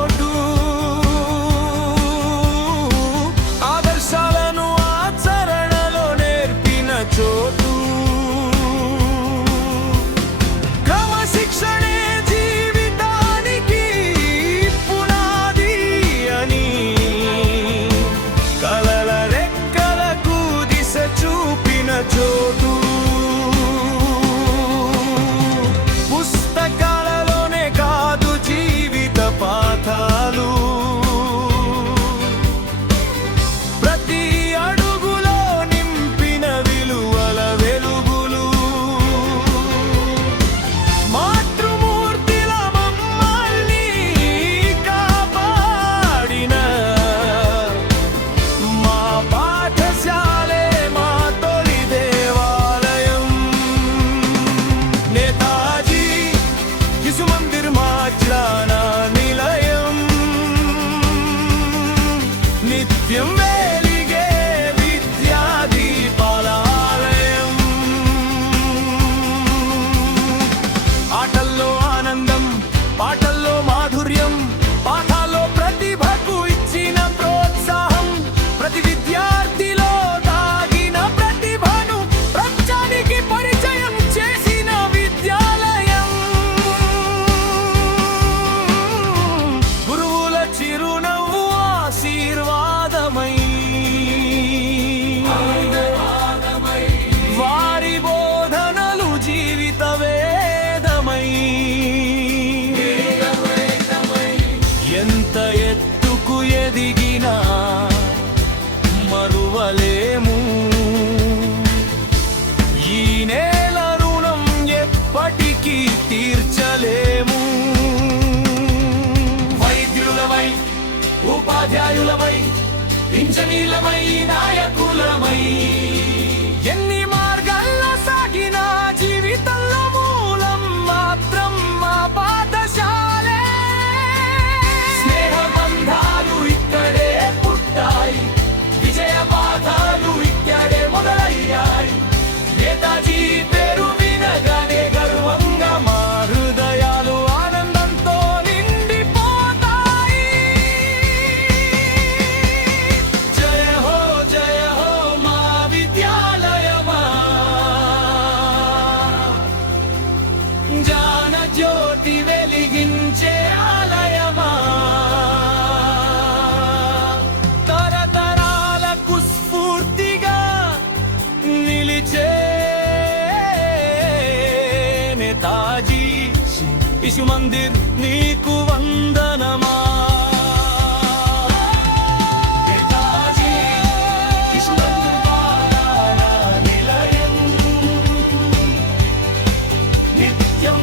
చోటు, ఆదర్శాలను ఆచరణలో నేర్పిన చోటు, క్రమశిక్షణే జీవితానికి పునాది అని కలల రెక్కలకు దిశ చూపిన చోటు, పుస్తకాలలోనే కాదు జీవిత పాఠాలు, ప్రతి అడుగులో నింపిన విలువల వెలుగులు, మాతృమూర్తిల మమ్మల్ని కాపాడిన మా పాఠశాలే మా తొలి దేవాలయం. నేతాజీ శిశు మందిర్ మా జ్ఞాన నిలయం, నిత్యం వెలిగే విద్యా దీపాలయం. ఆటల్లో ఆనందం, పాటల్లో మాధుర్యం, పాఠాల్లో ప్రతిభకు ఇచ్చిన ప్రోత్సాహం, ప్రతి విద్యార్థిలో దాగిన ప్రతిభను ప్రపంచానికి పరిచయం చేసిన విద్యాలయం. గురువుల చిరునవ్వు ఆశీర్వాదమై, వారి బోధనలు జీవిత వేదమై, ఎంత ఎత్తుకు ఎదిగినా మరువలేము ఈ నేల రుణం, ఎప్పటికీ తీర్చలేము. వైద్యులమై, ఉపాధ్యాయులమై, ఇంజనీర్లమై, నాయకులమై, ఎన్ని మార్గాల్లో సాగిన జీవితంలో మూలం మాత్రం మా పాఠశాలే. స్నేహబంధాలు ఇక్కడే పుట్టాయి, విజయ పాఠాలు ఇక్కడే మొదలయ్యాయి. నేతాజీ పేరు వినగానే గర్వంగా మా హృదయాలు ఆనందంతో నిండిపోతాయి. జయ హో మా విద్యాలయమా, జ్ఞాన జ్యోతి వెలిగించే ఆలయమా, తరతరాలకు స్ఫూర్తిగా నిలిచే నేతాజీ శిశు మందిర్ నీకు వందనమా. నేతాజీ శిశు మందిర్ బాలల నిలయం, నిత్యం